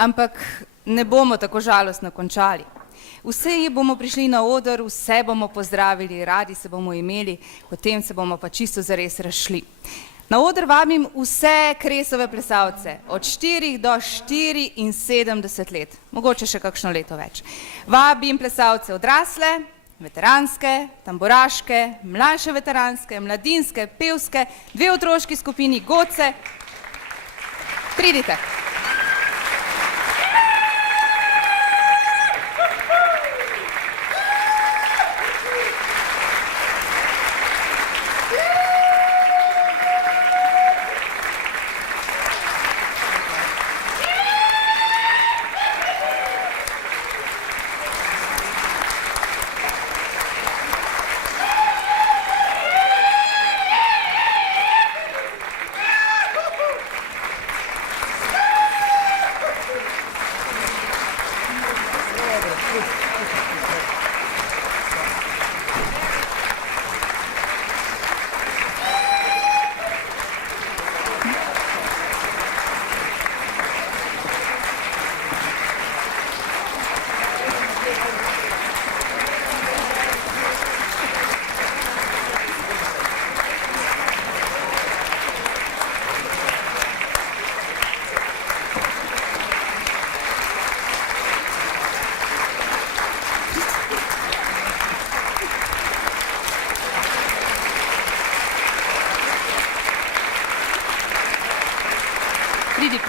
ampak ne bomo tako žalostno končali. Vsi bomo prišli na oder, vse bomo pozdravili, radi se bomo imeli, potem se bomo pa čisto zares razšli. Na oder vabim vse Kresove plesalce, od 4 do 74 let, mogoče še kakšno leto več. Vabim plesalce odrasle, veteranske, tamburaške, mlajše veteranske, mladinske, pevske, 2 otroški skupini, godce. Pridite.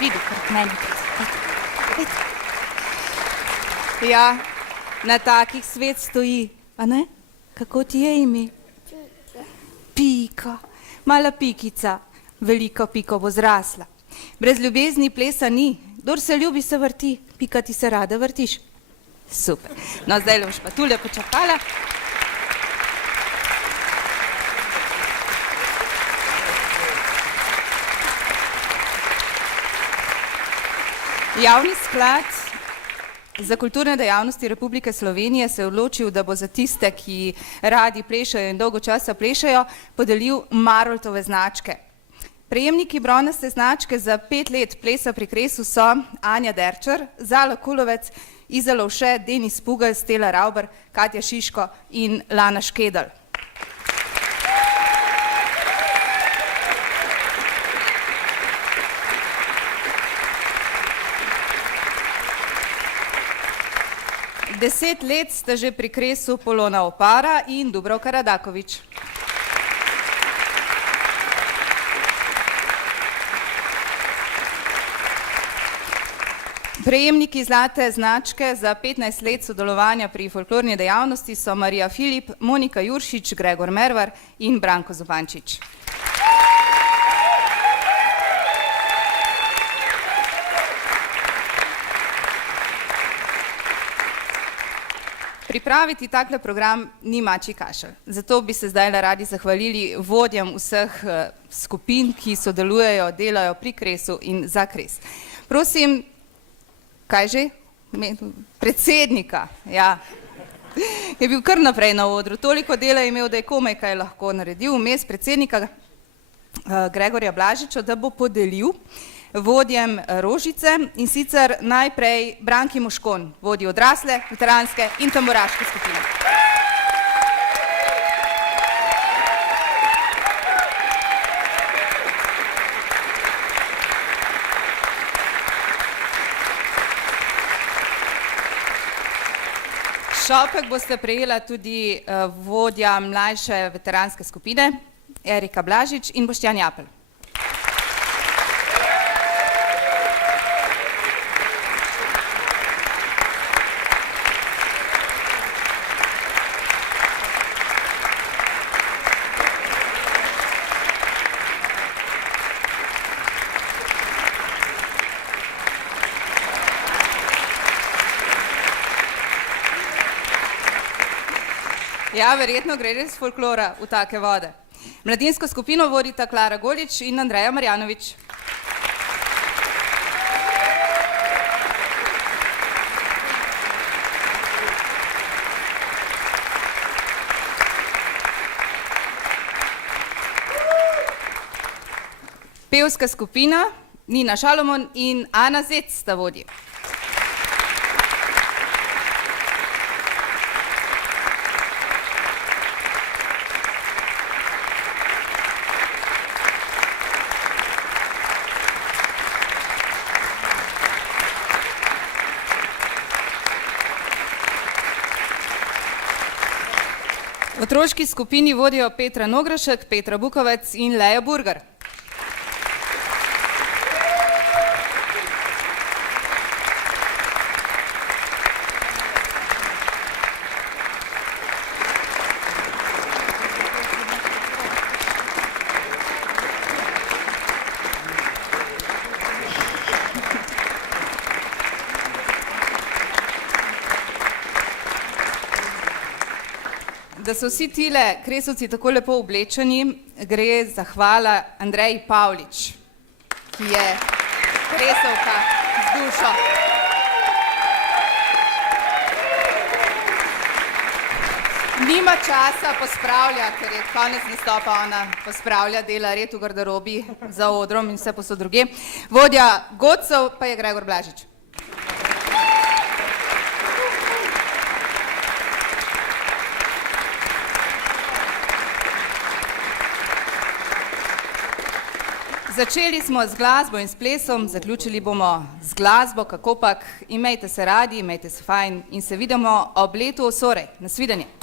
Pridi, kar k meni. Ja, na takih svet stoji, a ne? Kako ti je ime? Pika. Mala pikica, veliko piko bo zrasla. Brez ljubezni plesa ni, kdor se ljubi se vrti, Pika, ti se rada vrtiš? Super. No, zdaj boš pa tule počakala. Javni sklad za kulturne dejavnosti Republike Slovenije se je odločil, da bo za tiste, ki radi plešajo in dolgo časa plešajo, podelil Maroltove značke. Prejemniki bronaste značke za 5 let plesa pri Kresu so Anja Derčar, Zala Kulovec, Iza Lovše, Denis Pugelj, Stela Rauber, Katja Šiško in Lana Škedelj. Deset let sta že pri Kresu Polona Opara in Dubravka Radakovič. Prejemniki zlate značke za 15 let sodelovanja pri folklorni dejavnosti so Marija Filip, Monika Juršič, Gregor Mervar in Branko Zupančič. Pripraviti takle program ni mačji kašelj. Zato bi se zdaj radi zahvalili vodjam vseh skupin, ki sodelujejo, delajo pri Kresu in za Kres. Prosim, kaj že? Predsednika, ja. Je bil kar naprej na odru, toliko dela je imel, da je komaj kaj lahko naredil. Vmes predsednika Gregorja Blažiča, da bo podelil vodjem Rožice in sicer najprej Branki Moškon, vodji odrasle, veteranske in tamburaške skupine. Šopek boste prejela tudi vodja mlajše veteranske skupine, Erika Blažič in Boštjan Japelj. Ja, verjetno gre res folklora v take vode. Mladinsko skupino vodita Klara Golič in Andreja Marjanovič. Pevska skupina Nina Šalomon in Ana Zec sta vodji. V otroški skupini vodijo Petra Nograšek, Petra Bukovec in Leja Burgar. Da so vsi tile kresovci tako lepo oblečeni, gre zahvala Andreji Pavlič, ki je kresovka z dušo. Nima časa pospravlja, ker je konec nastopa, ona pospravlja, dela red v garderobi za odrom in vse posod druge. Vodja godcev pa je Gregor Blažič. Začeli smo z glasbo in s plesom, zaključili bomo z glasbo, kakopak, imejte se radi, imejte se fajn in se vidimo ob letu Osorej. Nasvidenje.